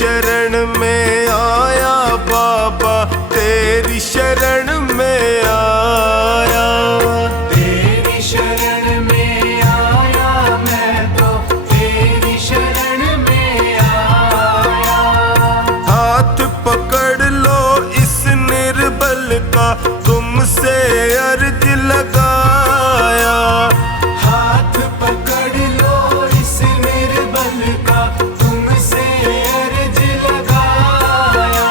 शरण में आया बाबा, तेरी शरण में आया। तेरी शरण में आया मैं तो, तेरी शरण में आया। हाथ पकड़ लो इस निर्बल का, तुमसे अर्ज लगाया। हाथ पकड़ लो इस निर्बल का, तुमसे अर्ज लगाया।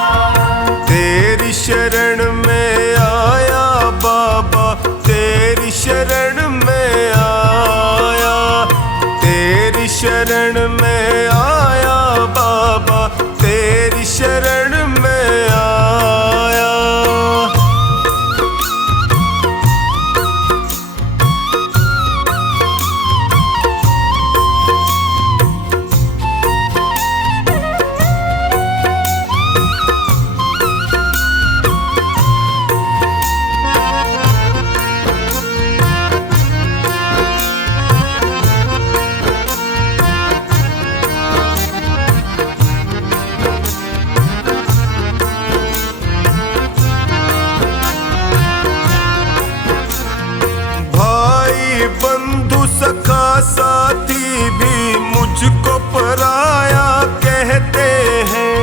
तेरी शरण में आया बाबा, तेरी शरण में आया। तेरी शरण में आया बाबा, तेरी शरण में आया। बंधु सखा साथी भी मुझको पराया कहते हैं।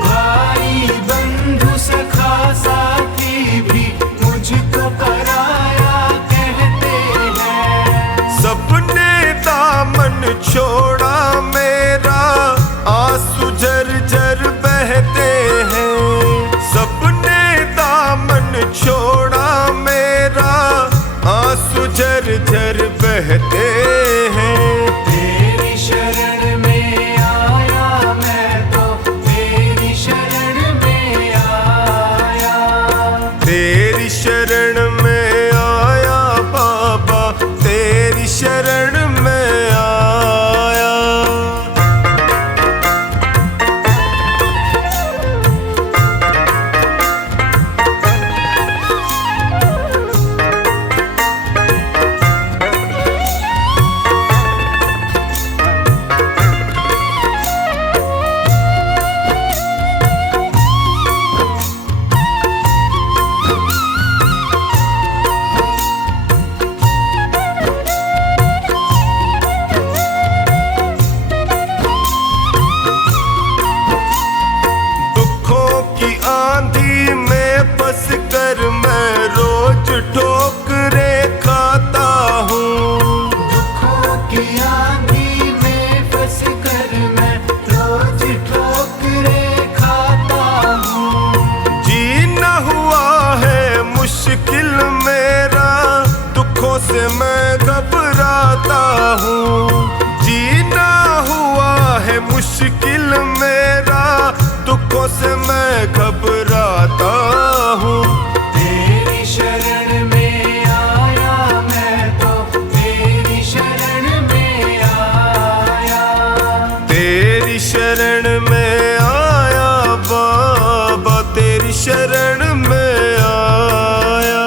भाई बंधु सखा साथी भी मुझको पराया कहते हैं। सबने दामन छोड़ा मेरा, आंसू झरझर बहते हैं। सबने दामन छोड़ा मेरा, आंसू झरझर बहते हैं। तेरी शरण में आया मैं तो, तेरी शरण में आया। तेरी शरण में आया बाबा, तेरी शरण में आया। आंधी में फंस कर मैं रोज ठोकरे खाता हूँ। दुखों की आंधी में फंस कर मैं रोज ठोकरे खाता हूँ। जीना हुआ है मुश्किल मेरा, दुखों से मैं घबराता हूँ। जीना हुआ है मुश्किल मेरा, दुखों से मैं घबराता हूँ। तेरी शरण में आया मैं तो, तेरी शरण में आया। तेरी शरण में आया बाबा, तेरी शरण में आया।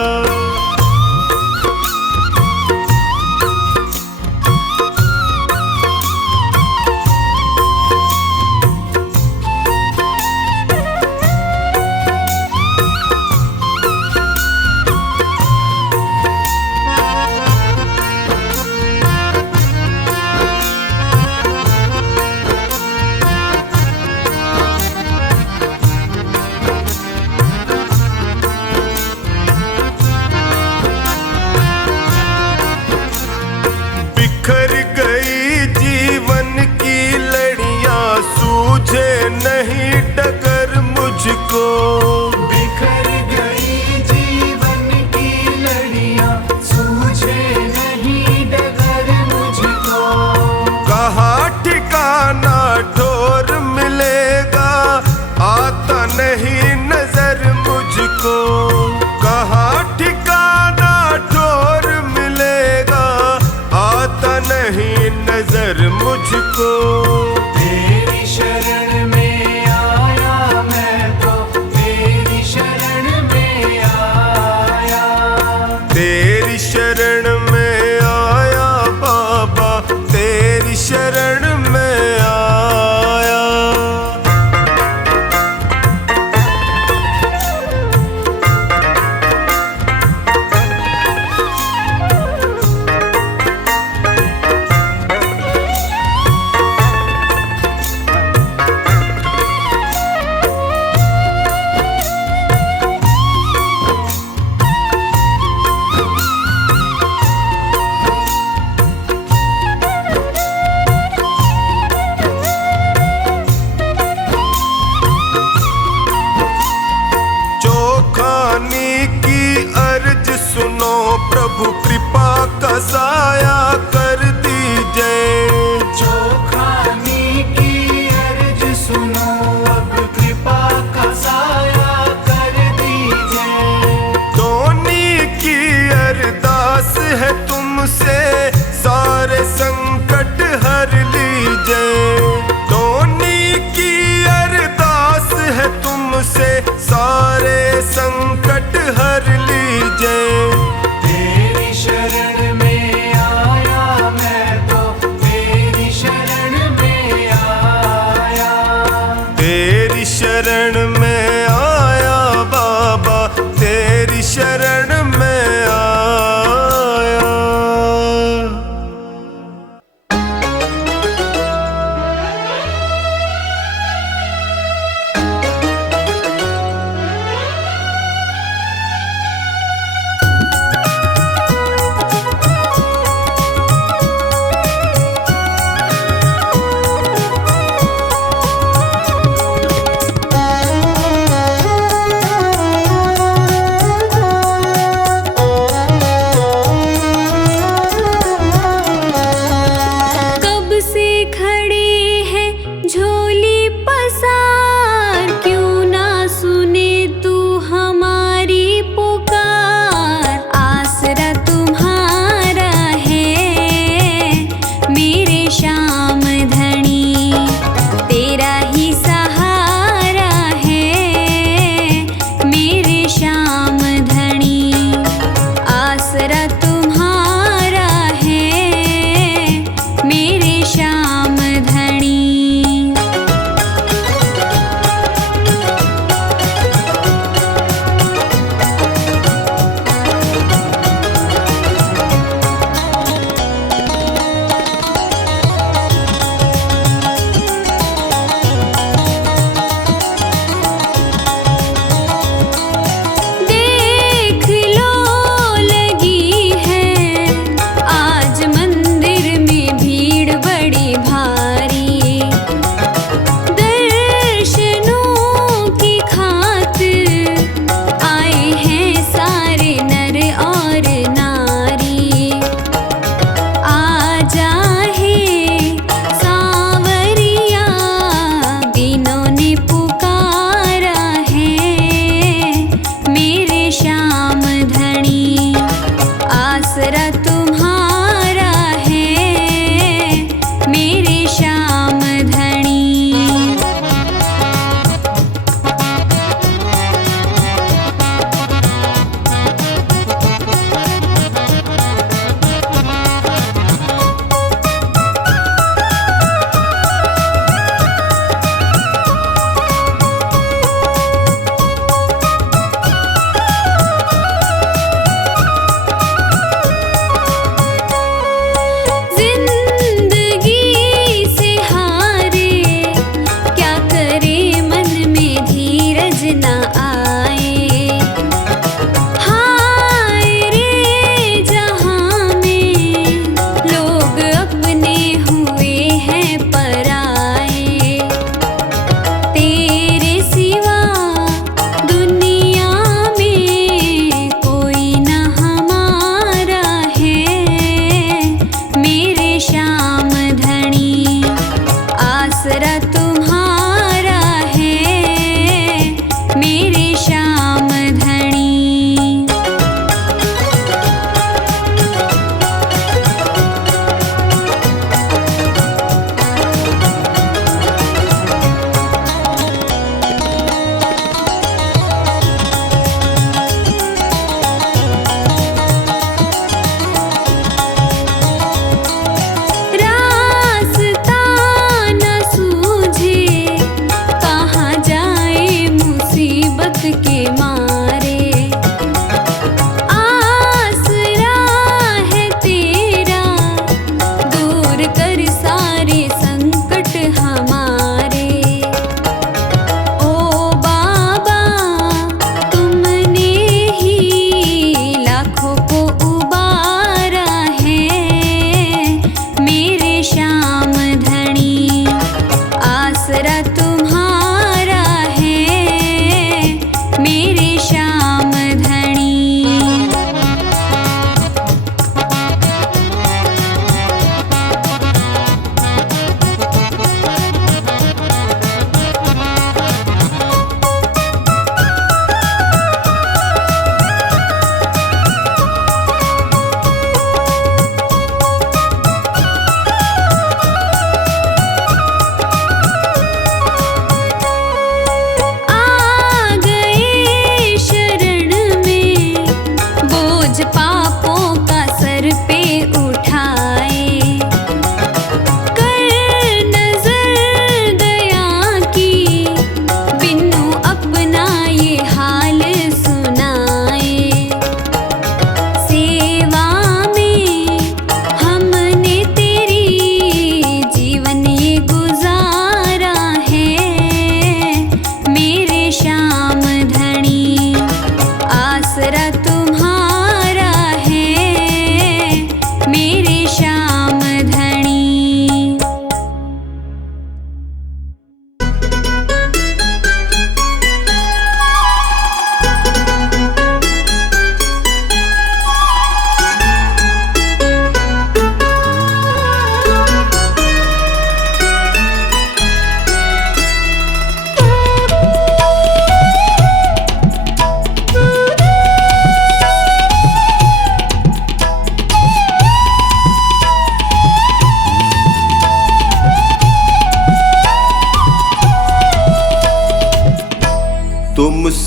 बिखर गई जीवन की लड़ियां, सूझे नहीं डगर मुझको। बिखर गई जीवन की लड़ियां, सूझे नहीं डगर मुझको। कहाँ ठिकाना ठोर मिलेगा, आता नहीं नजर मुझको। कहाँ ठिकाना ठोर मिलेगा, आता नहीं नजर मुझको। तेरी शरण में आया मैं तो, तेरी शरण में आया। तेरी शरण में आया बाबा, तेरी शरण में आया।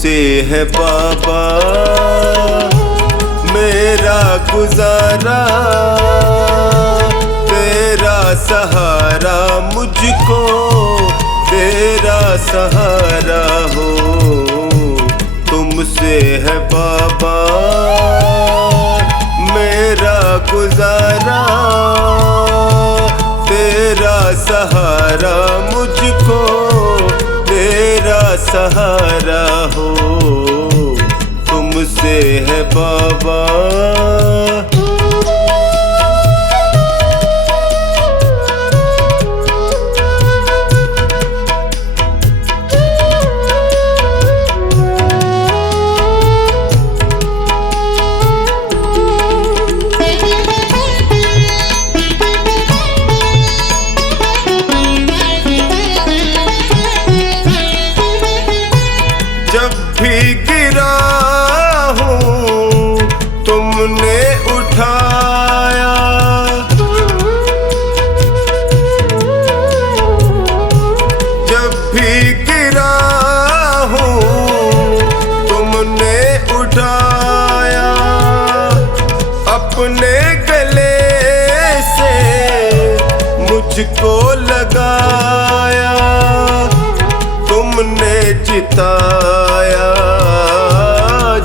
तुमसे है बाबा मेरा गुजारा, तेरा सहारा मुझको तेरा सहारा हो। तुमसे है बाबा मेरा गुजारा, तेरा सहारा मुझको तेरा सहारा हो। तुमसे है बाबा। जब भी गिरा हूँ तुमने उठाया, जब भी गिरा हूँ तुमने उठाया, अपने गले से मुझको लगाया, तुमने जिताया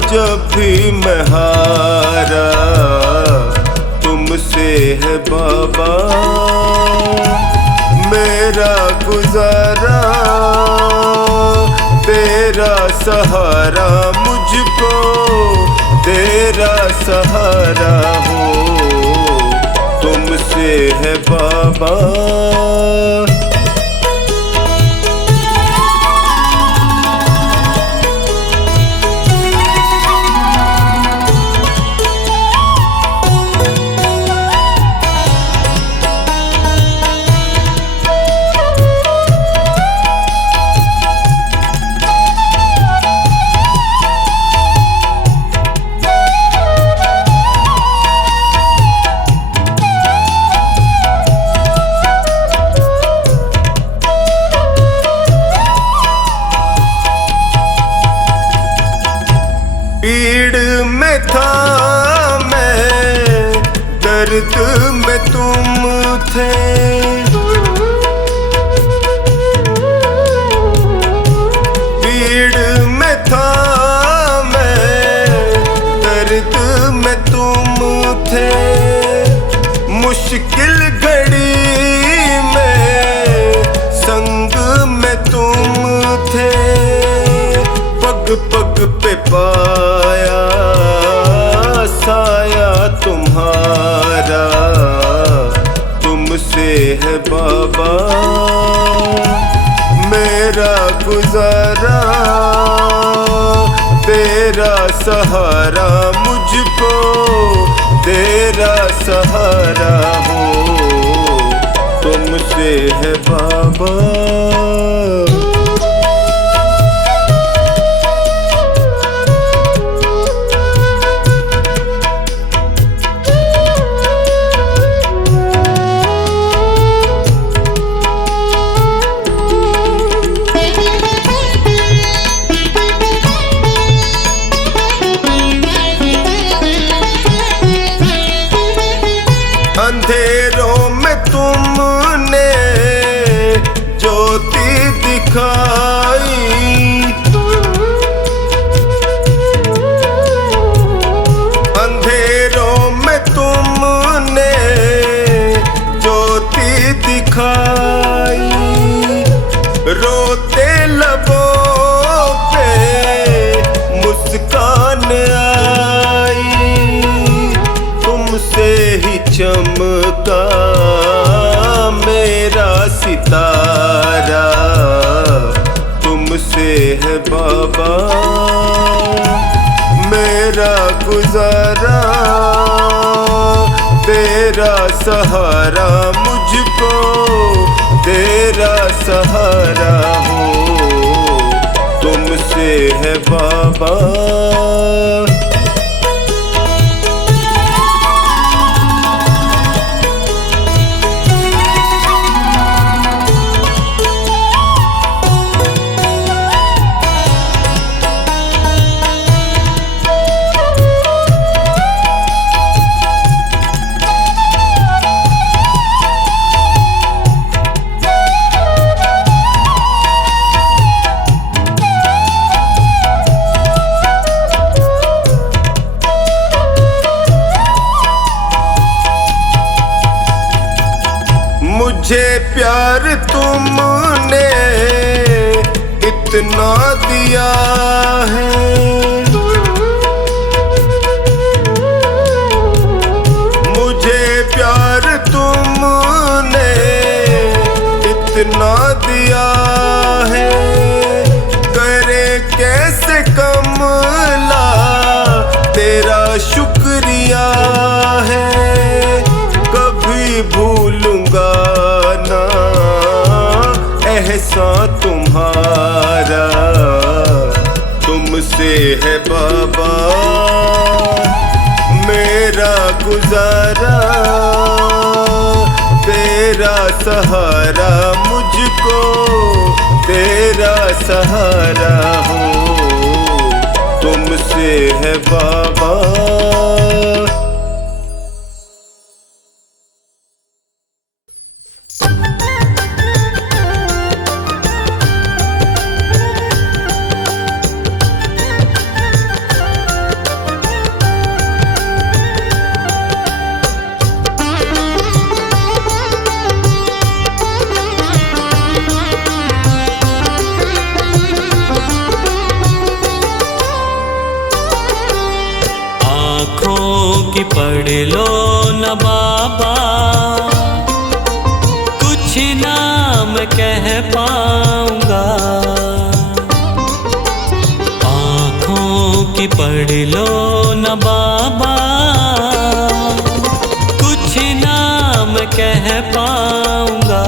जब भी मैं हारा। तुमसे है बाबा मेरा गुजारा, तेरा सहारा मुझको तेरा सहारा हो। तुमसे है बाबा। पीड़ में था मैं, दर्द में तुम थे, पीड़ में था मैं, दर्द में तुम थे, मुश्किल घड़ी में संग में तुम थे, पग पग पे पाया साया तुम्हारा। तुमसे है बाबा मेरा गुजारा, तेरा सहारा मुझको तेरा सहारा हो। तुमसे है बाबा। अंधेरों में तुमने ज्योति दिखाई, अंधेरों में तुमने ज्योति दिखाई, रोते लबों पे मुस्कान आई, तुमसे ही चमका मेरा सितारा। तुमसे है बाबा मेरा गुजारा, तेरा सहारा मुझको तेरा सहारा हो। तुमसे है बाबा। मुझे प्यार तुमने इतना दिया है, मुझे प्यार तुमने इतना दिया है, करे कैसे कमला तेरा शुक्रिया है। कभी भूलूंगा ना एहसान तुम्हारा, तुमसे है बाबा मेरा गुजारा, तेरा सहारा मुझको तेरा सहारा हो, तुमसे है बाबा। कि पढ़ लो न बाबा, कुछ नाम कह पाऊंगा। आँखों की पढ़ लो न बाबा, कुछ नाम कह पाऊंगा।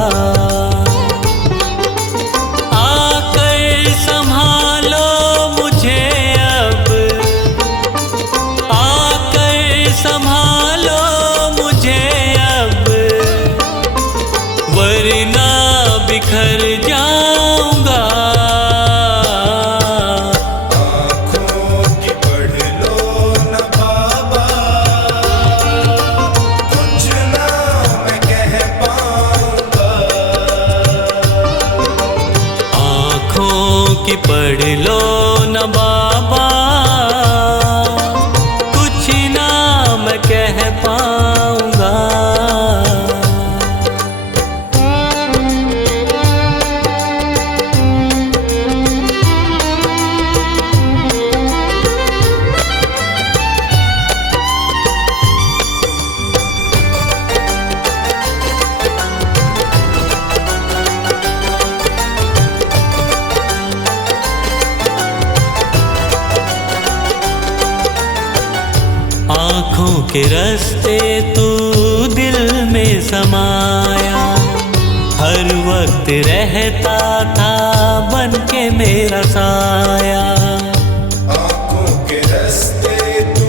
आकर संभालो मुझे अब, संभालो मुझे अब, वरना बिखर जाऊंगा। आँखों की पढ़ लो न बाबा, कुछ ना मैं कह पाऊंगा। आँखों की पढ़ लो न बाबा, कह पाऊंगा। आँखों के रास्ते तू दिल में समाया, हर वक्त रहता था बन के मेरा साया। आँखों के रास्ते तू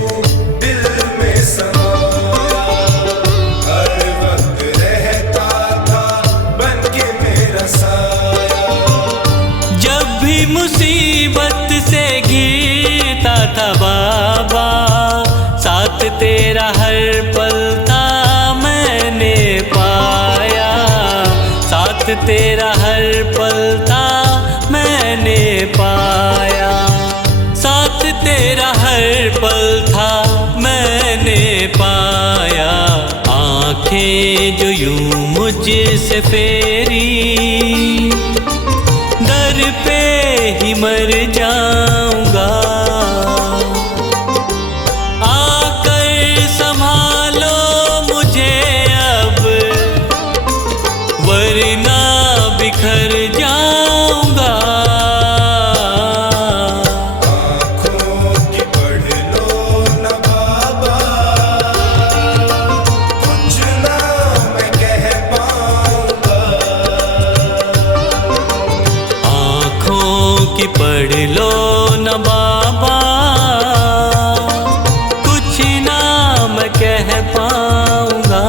दिल में समाया, हर वक्त रहता था बन के मेरा साया। जब भी मुसीबत से घिरता था बाबा, साथ तेरा हर पल था मैंने पाया, साथ तेरा हर पल था मैंने पाया, साथ तेरा हर पल था मैंने पाया। आँखें जो यूं मुझसे फेरी, दर पे ही मर जाऊंगा। संभालो मुझे अब, वरना बिखर जाऊंगा। आँखों की पढ़ लो न बाबा, कुछ ना मैं कह पाऊंगा। आँखों की पढ़ लो न बाबा, कह पाऊंगा।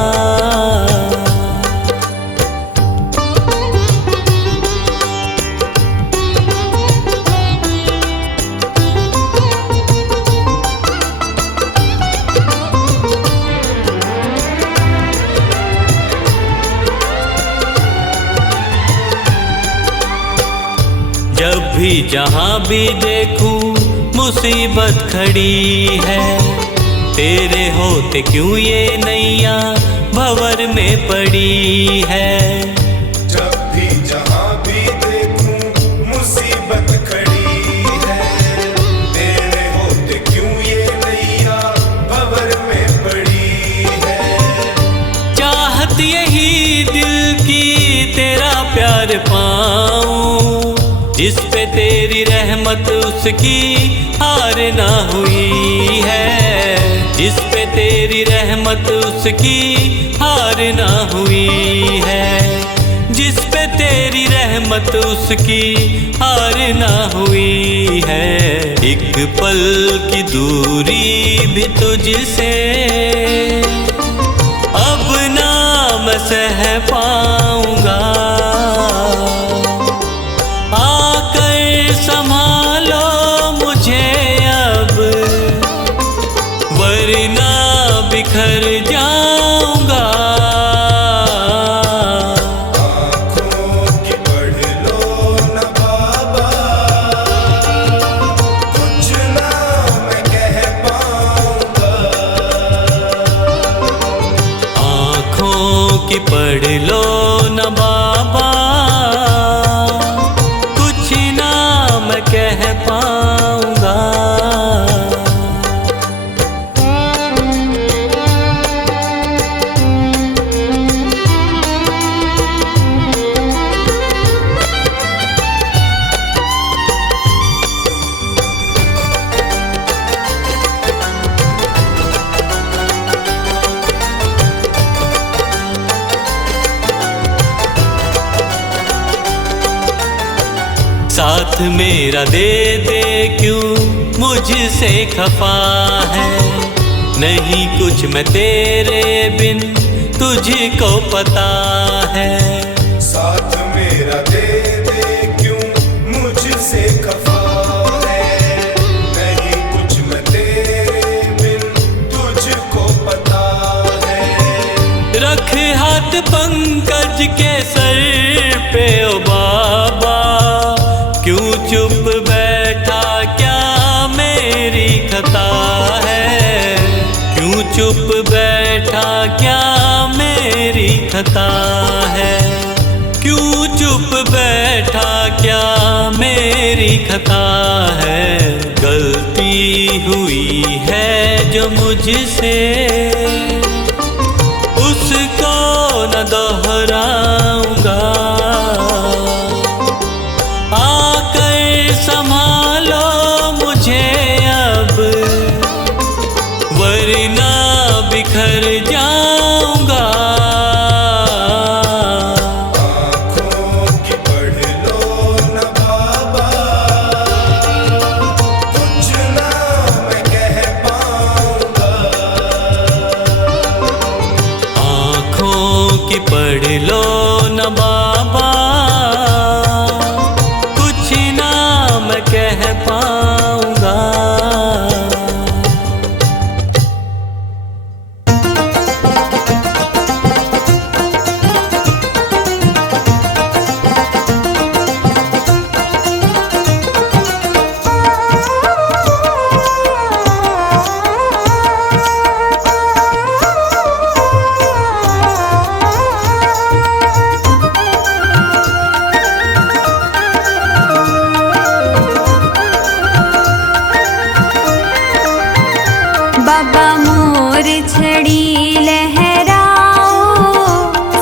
जब भी जहाँ भी देखूं मुसीबत खड़ी है, तेरे होते क्यों ये नैया भंवर में पड़ी है। पाऊं, जिस पे तेरी रहमत उसकी हार ना हुई है, जिस पे तेरी रहमत उसकी हार ना हुई है, जिस पे तेरी रहमत उसकी हार ना हुई है। एक पल की दूरी भी तुझसे अब ना मैं सह पाऊंगा, आकर संभालो मुझे अब, वरना बिखर जाऊंगा। आँखों की पढ़ लो न बाबा, कुछ ना मैं कह पाऊंगा। आँखों की पढ़ लो न बाबा, कुछ ना मैं कह पाऊंगा। साथ मेरा दे दे क्यों मुझसे खफा है, नहीं कुछ मैं तेरे बिन तुझको पता है। साथ मेरा दे दे क्यों मुझसे खफा है, नहीं कुछ मैं तेरे बिन तुझको पता है। रख हाथ पंकज के सर पे ओ बाबा, क्यों चुप बैठा क्या मेरी खता है, क्यों चुप बैठा क्या मेरी खता है, क्यों चुप बैठा क्या मेरी खता है। गलती हुई है जो मुझसे उसको न दोहराऊंगा, आकर संभालो मुझे अब, वरना बिखर जाऊंगा। आँखों की पढ़ लो न बाबा, कुछ ना मैं कह पाऊंगा। आँखों की पढ़ लो न बाबा, कुछ ना मैं कह पाऊंगा। बाबा मोर छड़ी लहराओ,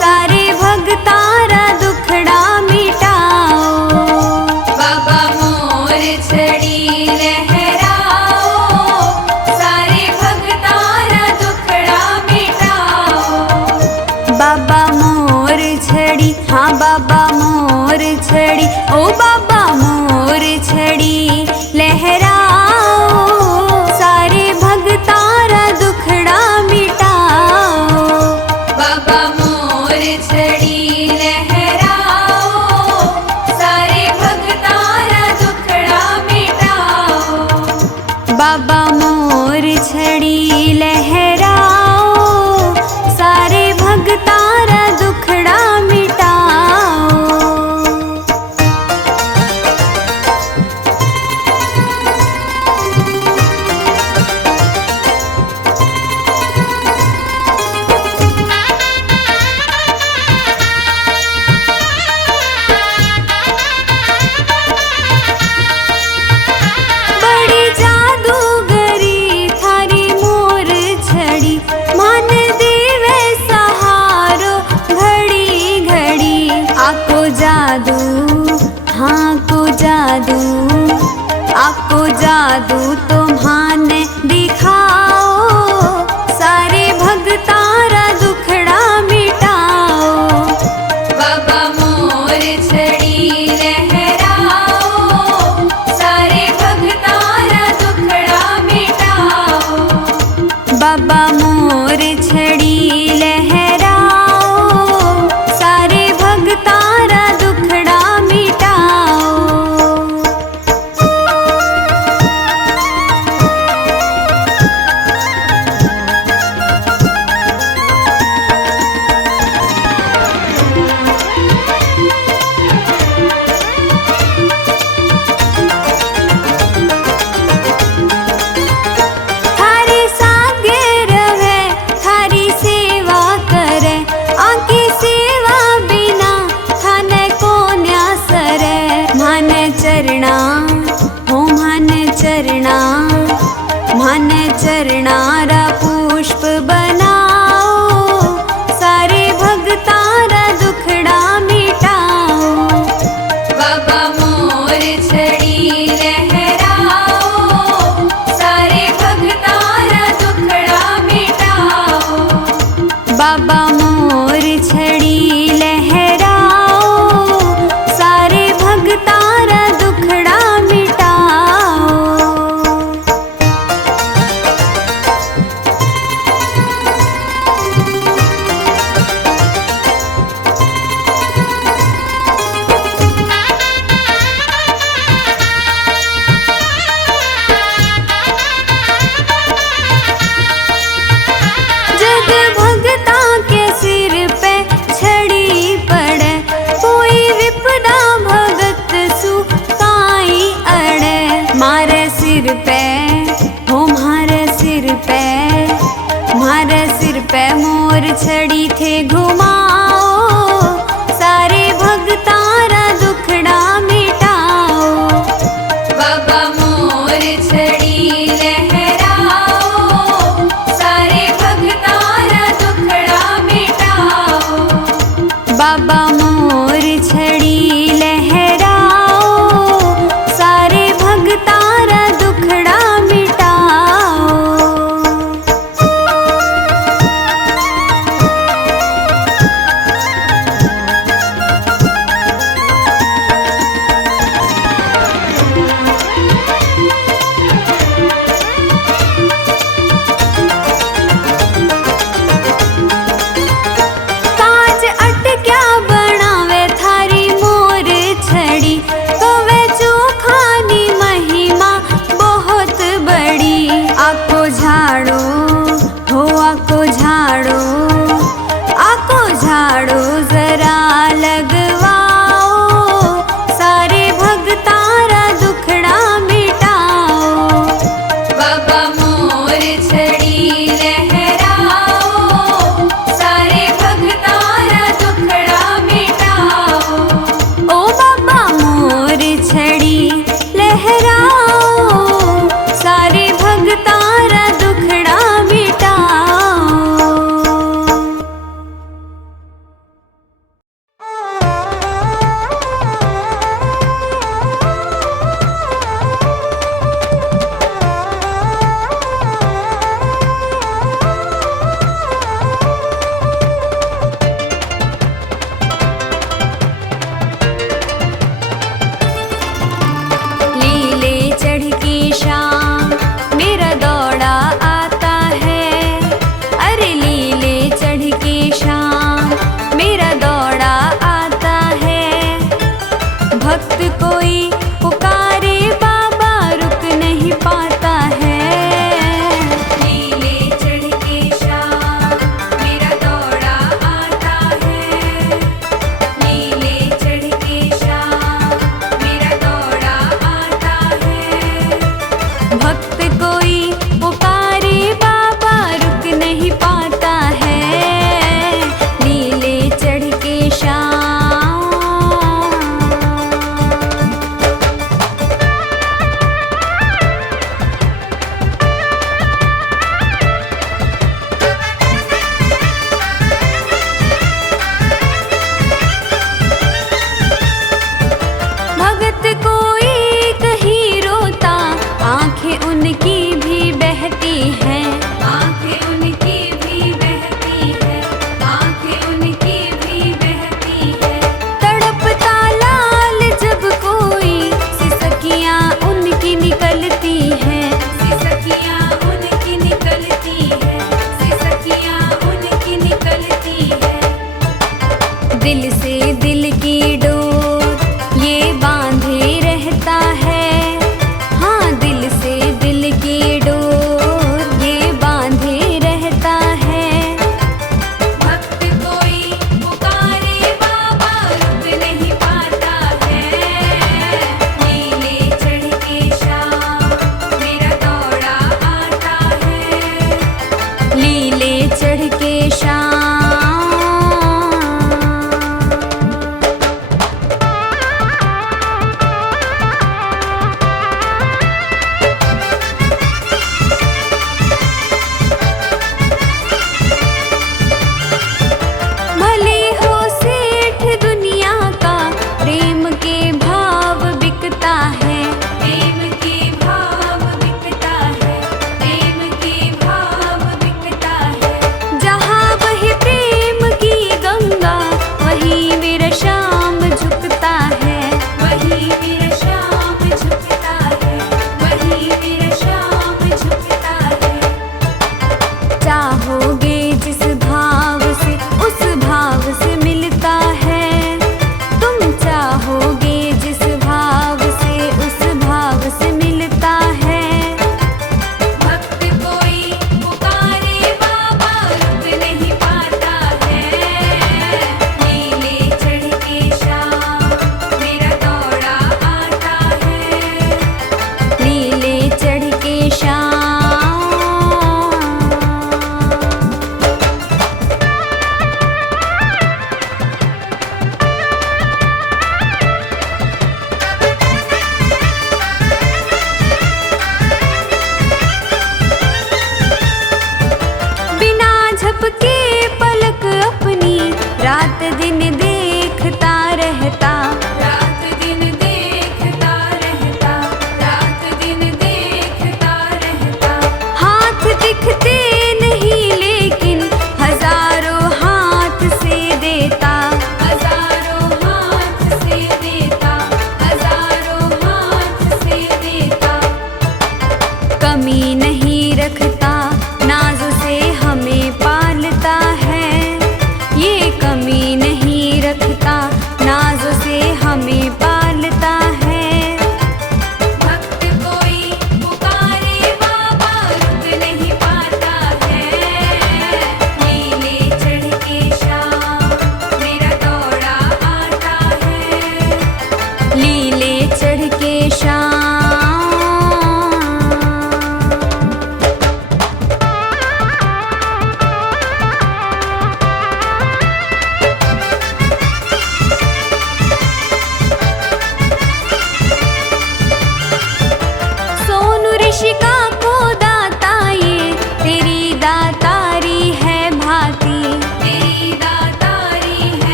सारे भगतारा दुखड़ा मिटाओ। बाबा मोर छड़ी लहराओ, सारे भगतारा दुखड़ा मिटाओ। बाबा मोर छड़ी, हाँ बाबा मोर छड़ी, ओ बाबा मोर छड़ी लहराओ, सारे भगतारा दुखड़ा मिटाओ। बाबा मोर छड़ी लहराओ, सारे भगतारा दुखड़ा मिटाओ। बाबा मोर छड़ी लहराओ, सारे भगतारा दुखड़ा मिटाओ। जादू, हाँ को जादू, आपको जादू तुम्हाने दिखाओ, सारे भगतारा दुखड़ा मिटाओ। बाबा मोर छड़ी लहराओ, सारे भगतारा दुखड़ा मिटाओ। बाबा मोर छड़ी लहराओ, सारे भगतारा दुखड़ा मिटाओ।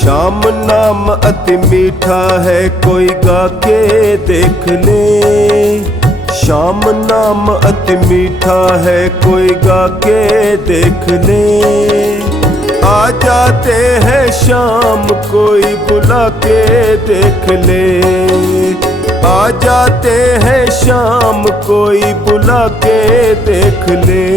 श्याम नाम अति मीठा है, कोई गा के देख ले। श्याम नाम अति मीठा है, कोई गा के देख ले। आ जाते हैं शाम, कोई बुला के देख ले। आ जाते हैं शाम, कोई बुला के देख ले।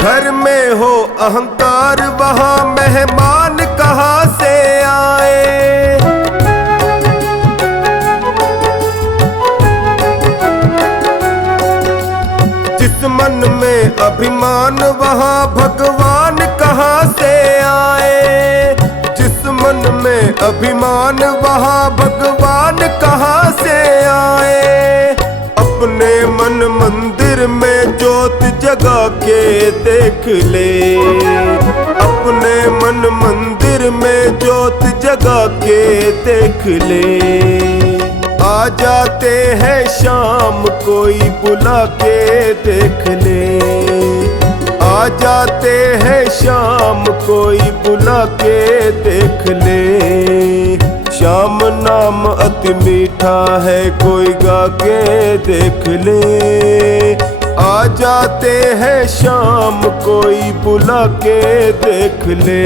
घर में हो अहंकार, वहाँ मेहमान कहाँ से आए। जिस मन में अभिमान, वहाँ भगवान कहाँ से आए। जिस मन में अभिमान, वहाँ भगवान कहाँ से आए। अपने मन मंदिर में ज्योत जगा के देख ले। अपने मन मंदिर में ज्योत जगा के देख ले। आ जाते हैं शाम, कोई बुला के देख ले। आ जाते हैं शाम, कोई बुला के देख ले। श्याम नाम अति मीठा है, कोई गा के देख ले। आ जाते हैं शाम, कोई बुला के देख ले।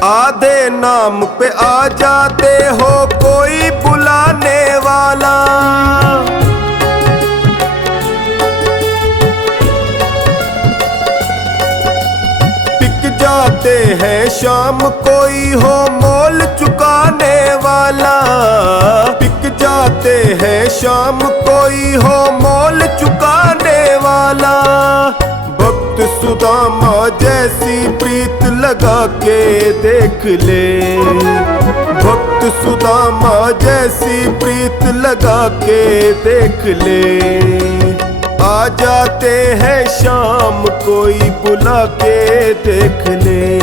आधे नाम पे आ जाते हो, कोई बुलाने वाला। बिक जाते हैं शाम, कोई हो मोल चुकाने वाला। बिक जाते हैं शाम, कोई हो मोल चुकाने वाला। भक्त सुदामा जैसी प्रीत लगा के देख ले। भक्त सुदामा जैसी प्रीत लगा के देख ले। आ जाते हैं शाम, कोई बुला के देख ले।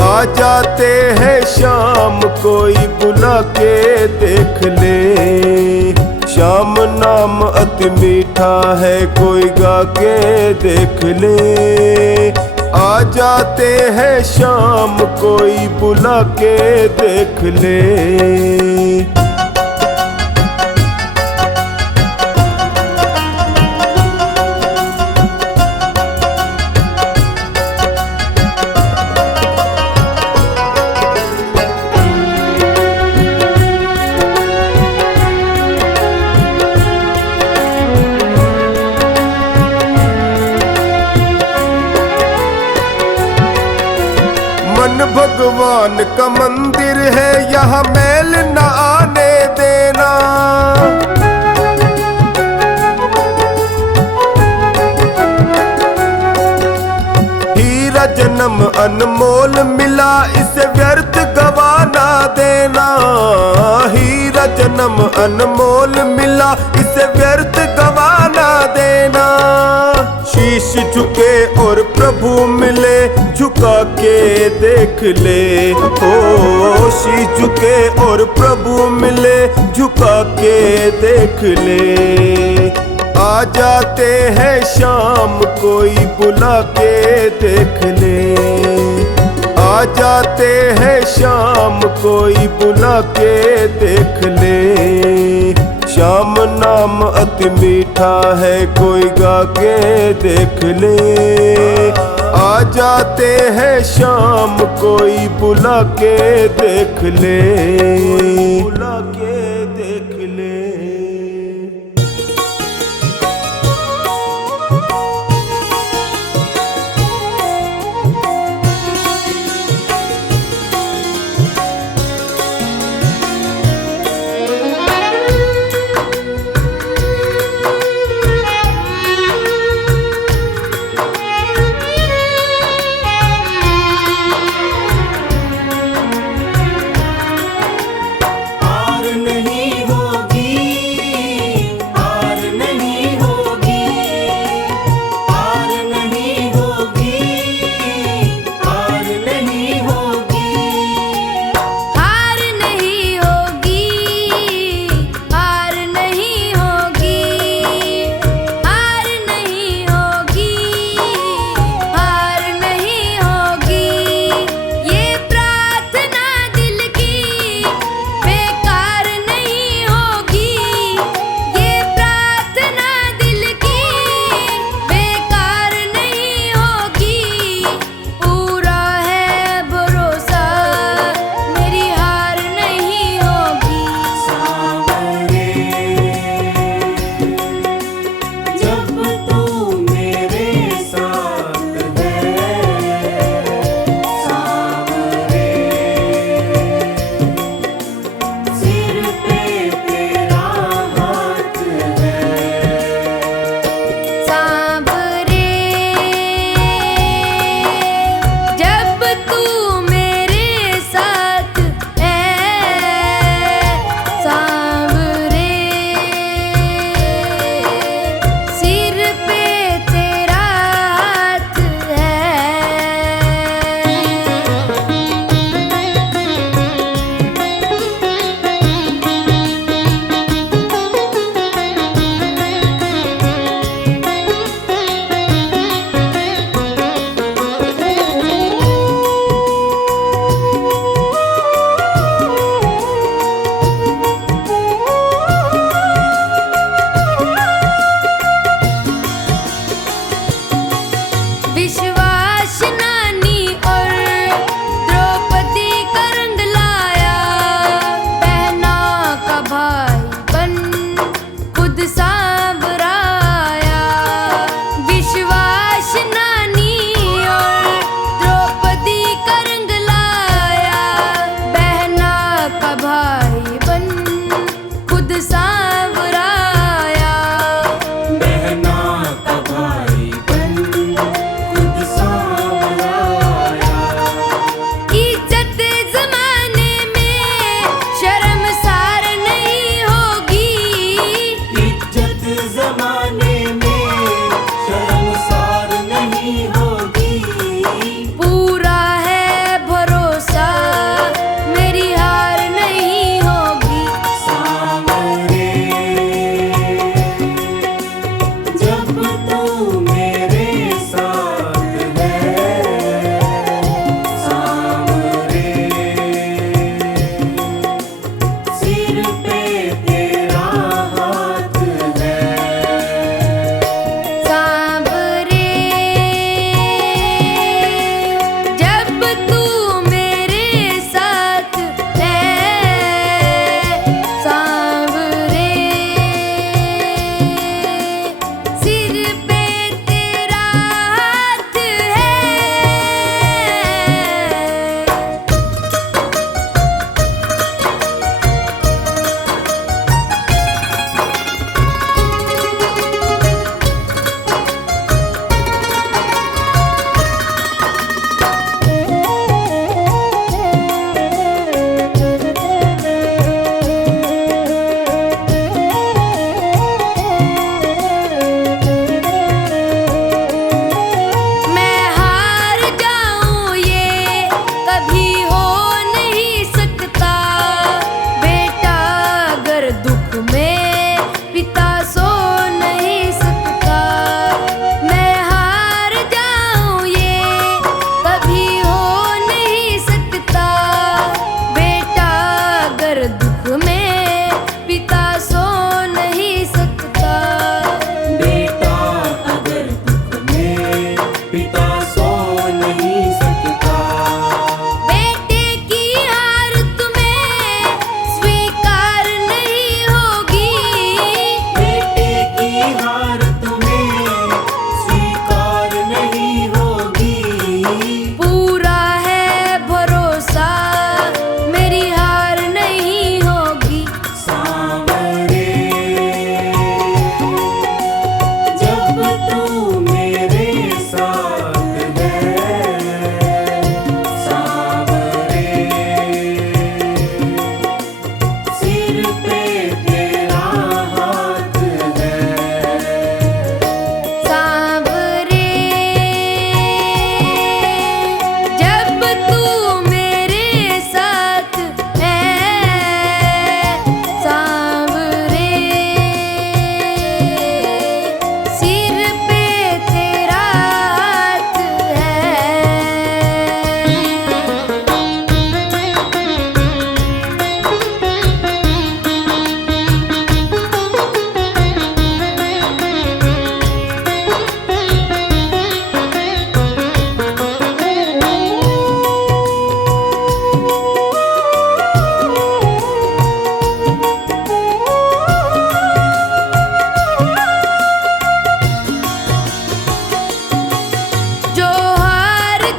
आ जाते हैं शाम, कोई बुला के देख ले। श्याम नाम अति मीठा है, कोई गा के देख ले। आ जाते हैं शाम, कोई बुला के देख ले। मन भगवान का मंदिर है, यहाँ मैल न आने देना। हीरा जन्म अनमोल मिला, इसे व्यर्थ गवाना देना। हीरा जन्म अनमोल मिला, इसे व्यर्थ गवाना देना। शीश झुके और प्रभु मिले, झुका के देख ले। ओ शीश झुके और प्रभु मिले, झुका के देख ले। आ जाते हैं शाम, कोई बुला के देख ले। आ जाते हैं शाम, कोई बुला के देख ले। श्याम नाम अति मीठा है, कोई गा के देख ले। आ जाते हैं शाम कोई बुला के देख ले, बुला के देख ले।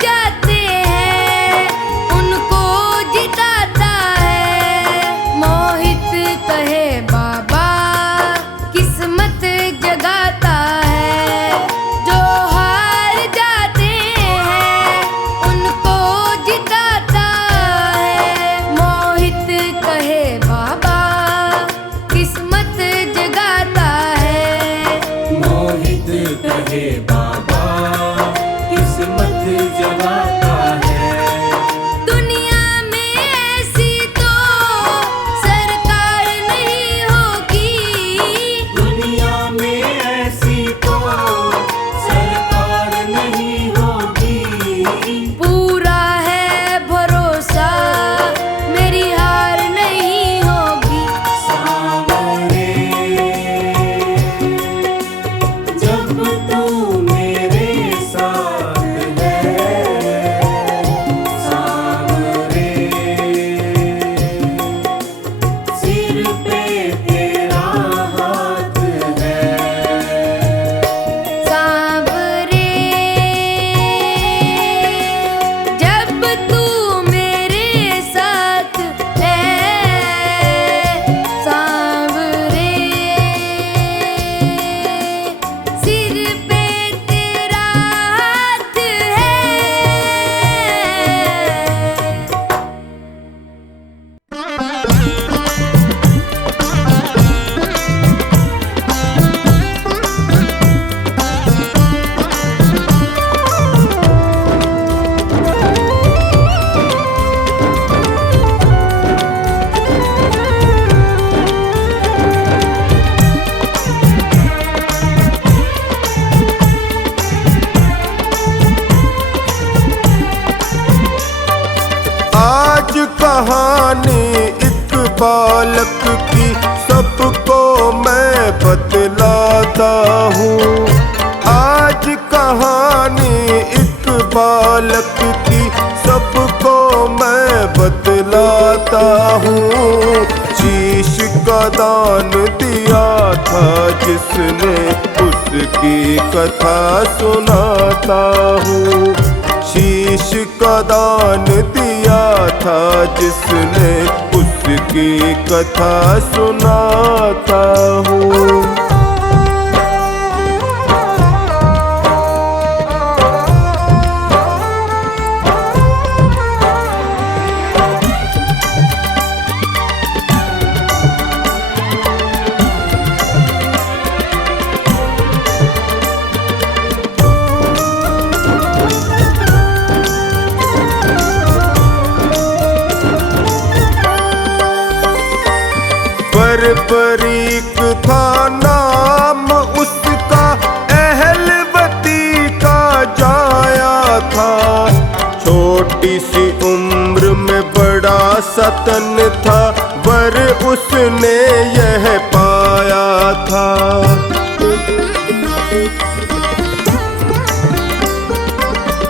जाते हैं उनको जिताता है। मोहित कहे बाबा किस्मत जगाता है। जो हार जाते हैं उनको जिताता है। मोहित कहे बाबा किस्मत जगाता है। मोहित कहे बाबा किस्मत जगाता है। दुनिया में ऐसी तो सरकार नहीं होगी। दुनिया में ऐसी तो सरकार नहीं होगी। पूरा है भरोसा मेरी हार नहीं होगी। सावरे जब तू मेरे साथ है। सावरे सिर पे तेरा हाथ है। सांवरे जब तू मेरे साथ है। सांवरे सिर पे तेरा हाथ है। आज कहानी एक बालक की सबको मैं बतलाता हूँ। आज कहानी एक बालक की सबको मैं बतलाता हूँ। शीश का दान दिया था जिसने उसकी कथा सुनाता हूँ। शीश का दान दिया था जिसने उसकी कथा सुनाता हूँ। बरबरीक था नाम उसका, अहलवती का जाया था। छोटी सी उम्र में बड़ा सतन था, वर उसने यह पाया था।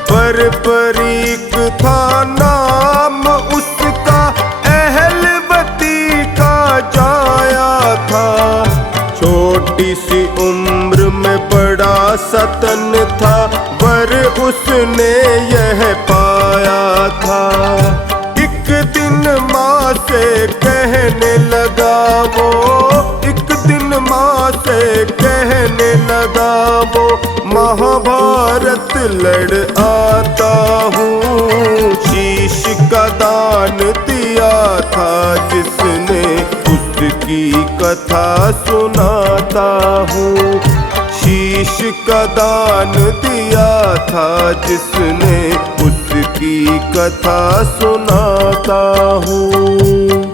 बरबरीक था नाम उसका, अहलवती का जाया था। छोटी सी उम्र में बड़ा सतन था, वर उसने यह पाया था। एक दिन माँ से कहने लगा वो, एक दिन माँ से कहने लगा वो, महाभारत लड़ आता हूँ। शीश का दान दिया था जिसने उसकी कथा सुनाता हूँ। शीश का दान दिया था जिसने उसकी कथा सुनाता हूँ।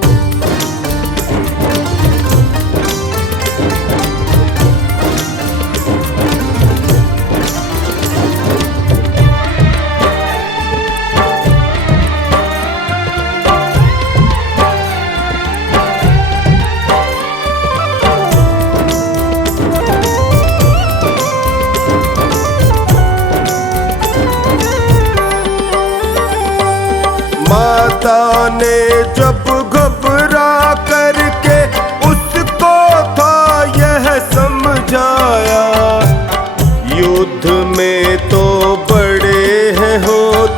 माता ने जब घबरा करके उसको था यह समझाया, युद्ध में तो बड़े हैं होते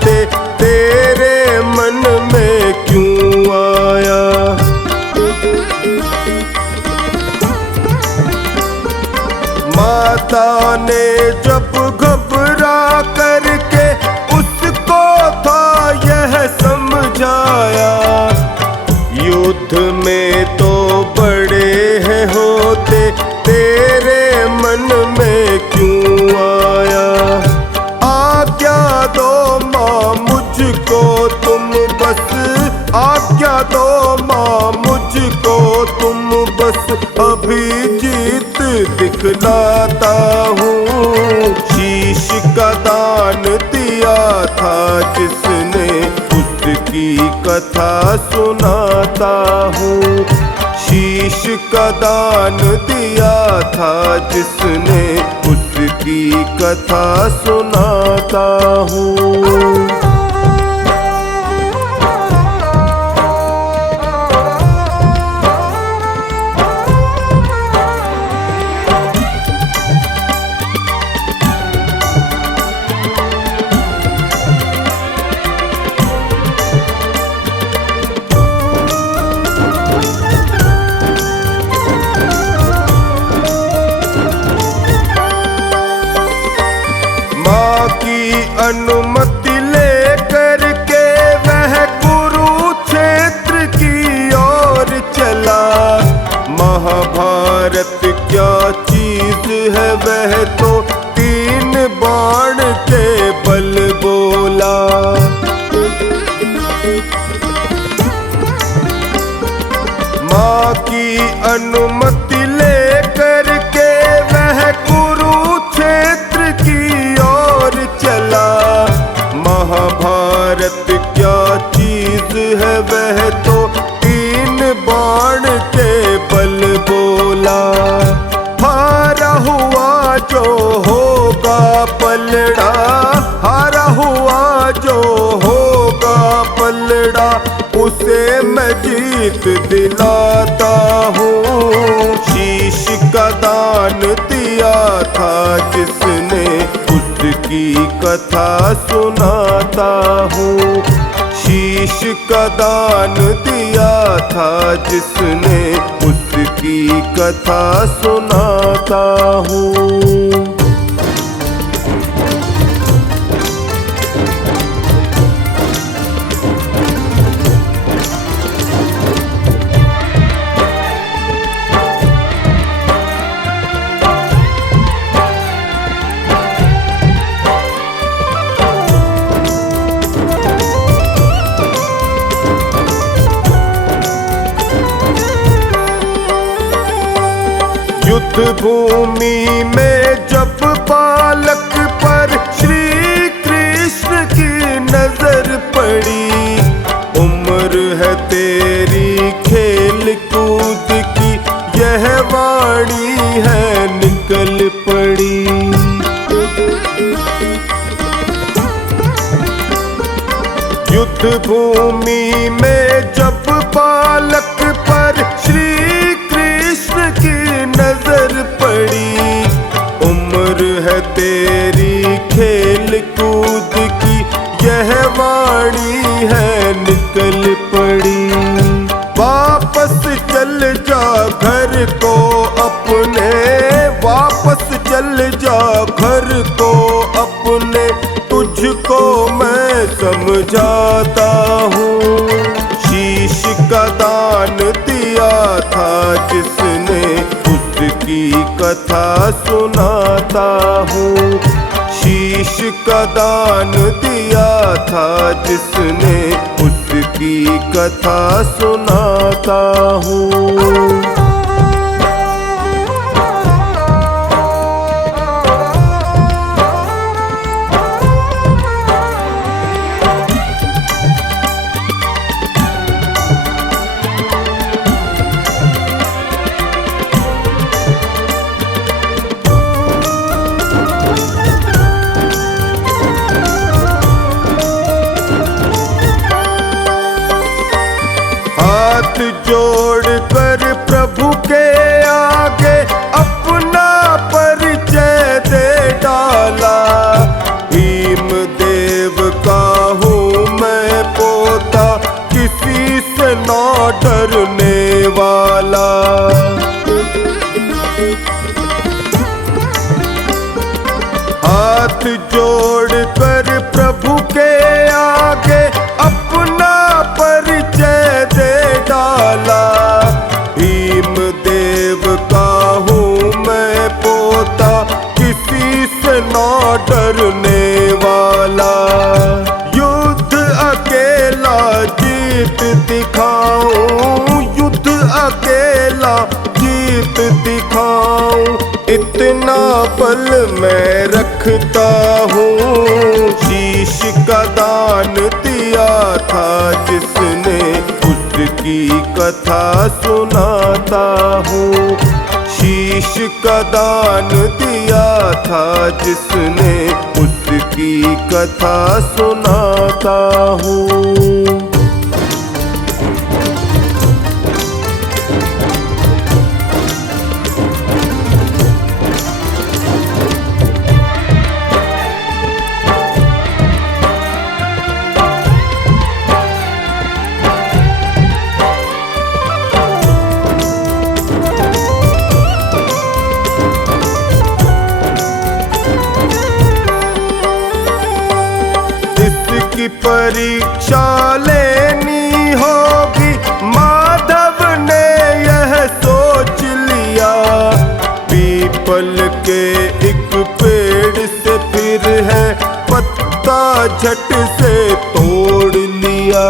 घबरा करके उसको था यह समझाया, युद्ध में तो बड़े हैं होते, तेरे मन में क्यों आया। आज्ञा दो माँ मुझको तुम बस, आज्ञा दो माँ मुझको तुम बस, अभी जीत दिखलाता हूँ। शीश का दान दिया था जिसने, उसकी कथा सुनाता हूँ। शीश का दान दिया था जिसने, उसकी कथा सुनाता हूँ। अनुमति लेकर के वह कुरुक्षेत्र की ओर चला। महाभारत क्या चीज है वह तो 3 बाण के बल बोला। माँ की अनुमति लेकर के वह कुरुक्षेत्र की ओर चला। महाभारत क्या चीज है वह तो 3 बाण के बल बोला। हारा हुआ जो होगा पलड़ा, हारा हुआ जो होगा पलड़ा, उसे मैं जीत दिलाता हूँ। शीश का दान दिया था जिसने, उसकी कथा सुनाता हूँ। शीश का दान दिया था जिसने, उसकी कथा सुनाता हूँ। युद्ध भूमि में जब बालक पर श्री कृष्ण की नजर पड़ी, उम्र है तेरी खेल कूद की, यह वाणी है निकल पड़ी। युद्ध भूमि में जब बालक पर श्री कृष्ण की नजर पड़ी, उम्र है तेरी खेल कूद की, यह वाणी है निकल पड़ी। वापस चल जा घर को अपने, वापस चल जा घर को अपने, तुझको मैं समझाता हूँ। शीश का दान दिया था जिसने, उसकी कथा सुनाता हूँ। शीश का दान दिया था जिसने, उसकी कथा सुनाता हूँ। हाथ जोड़ कर प्रभु के आगे अपना परिचय दे डाला। भीम देव का हूँ मैं पोता, किसी से ना डरने वाला। हाथ जोड़ कर प्रभु के आगे अपना परिचय दे डाला। भीम देव का हूँ मैं पोता, किसी से ना डरने वाला। युद्ध अकेला जीत दिखाऊं, युद्ध अकेला जीत दिखाऊं, इतना बल मैं रखता हूँ। शीश का दान दिया था जिसने, उसकी कथा सुनाता हूँ। शीश का दान दिया था जिसने, उसकी कथा सुनाता हूँ। की परीक्षा लेनी होगी, माधव ने यह सोच लिया। पीपल के एक पेड़ से फिर है पत्ता झट से तोड़ लिया।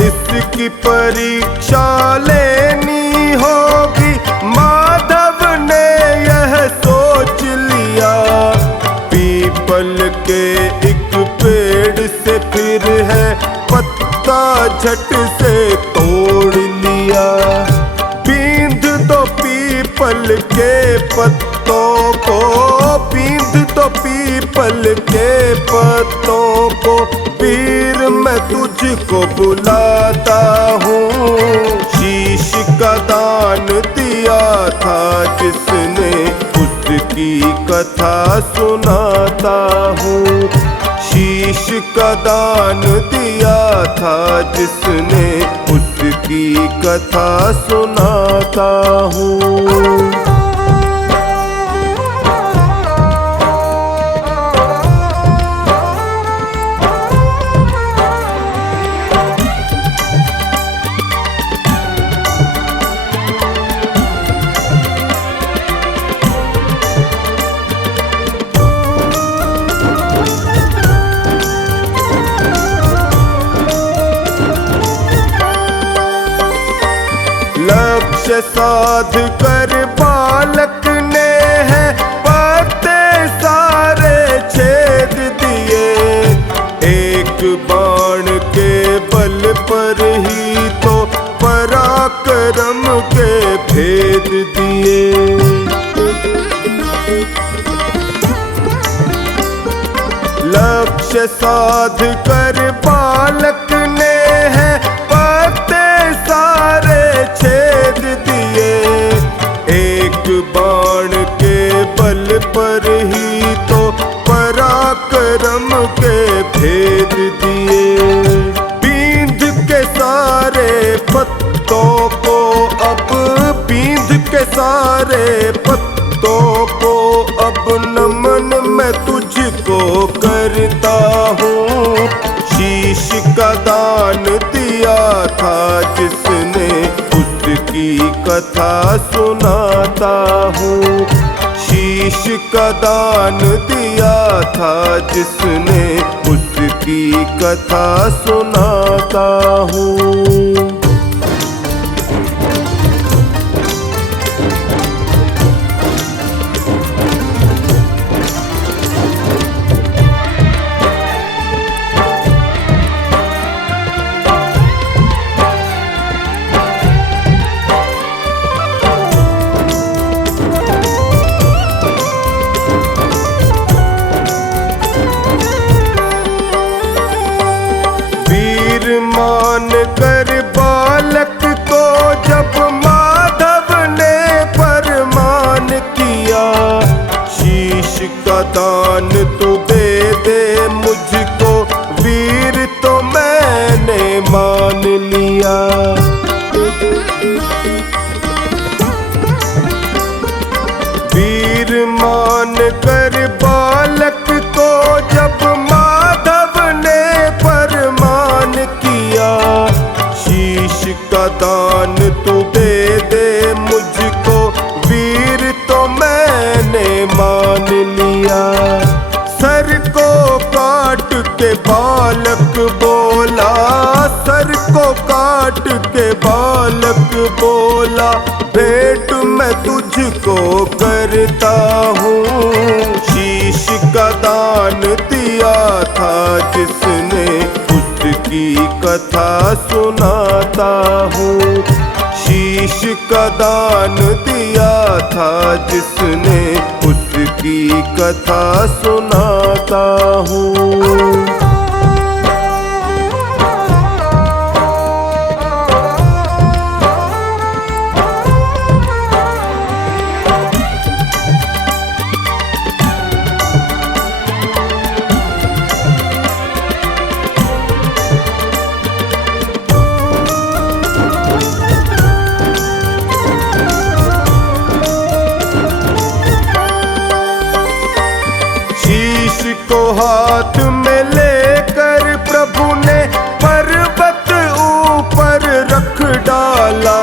इसकी परीक्षा लेनी होगी, माधव ने यह सोच लिया। पीपल के एक पेड़ से फिर है पत्ता झट से तोड़ लिया। बींध दो पीपल के पत्तों को, बींध दो पीपल के पत्तों को, वीर मैं तुझको बुलाता हूँ। शीश का दान दिया था जिसने, उसकी कथा सुनाता हूँ। शीश का दान दिया था जिसने, उसकी कथा सुनाता हूँ। लक्ष्य साध कर बालक ने है पत्ते सारे छेद दिए। एक बाण के बल पर ही तो पराक्रम के भेद दिए। लक्ष्य साध कर बालक ने है पत्ते सारे छेद दिए। एक बाण के बल पर ही तो पराक्रम के भेद दिए। बींध के सारे पत्तों को अब, बींध के सारे पत्तों को अब नमन मैं तुझको करता हूँ। शीश का दान दिया था जिसने, उसकी कथा सुनाता हूँ। शीश का दान दिया था जिसने, उसकी कथा सुनाता हूँ। मान कर बालक को जब माधव ने फरमान किया। शीश का दान तू दे दे मुझको वीर, तो मैंने मान लिया। मान कर बालक को जब माधव ने फरमान किया, शीश का दान तू दे दे मुझको वीर, तो मैंने मान लिया। सर को काट के बालक बोला, सर को काट के बालक बोला, भेंट मैं तुझको करता हूँ। शीश का दान दिया था जिसने, उसकी कथा सुनाता हूँ। शीश का दान दिया था जिसने, उसकी कथा सुनाता हूँ। शीश को हाथ में लेकर प्रभु ने पर्वत ऊपर रख डाला,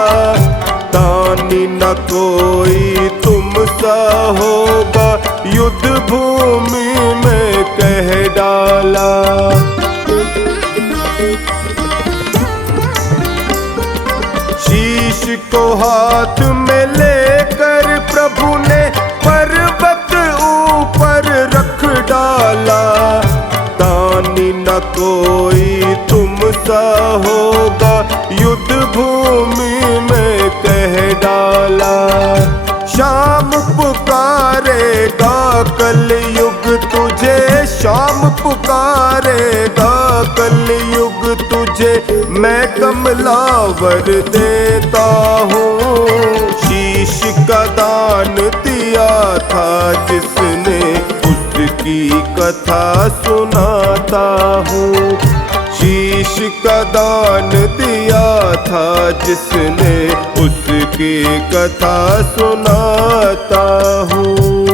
दानी न कोई तुम सा होगा, युद्ध भूमि में कह डाला। शीश को हाथ में लेकर प्रभु ने पर्वत ऊपर रख डाला, दानी न कोई तुम सा होगा, युद्ध भूमि में कह डाला। शाम पुकारेगा कलयुग तुझे, शाम पुकारेगा कलयुग तुझे, मैं कमलावर देता हूँ। शीश का दान दिया था जिसने, उसकी कथा सुनाता हूँ। शीश का दान दिया था जिसने, उसकी कथा सुनाता हूँ।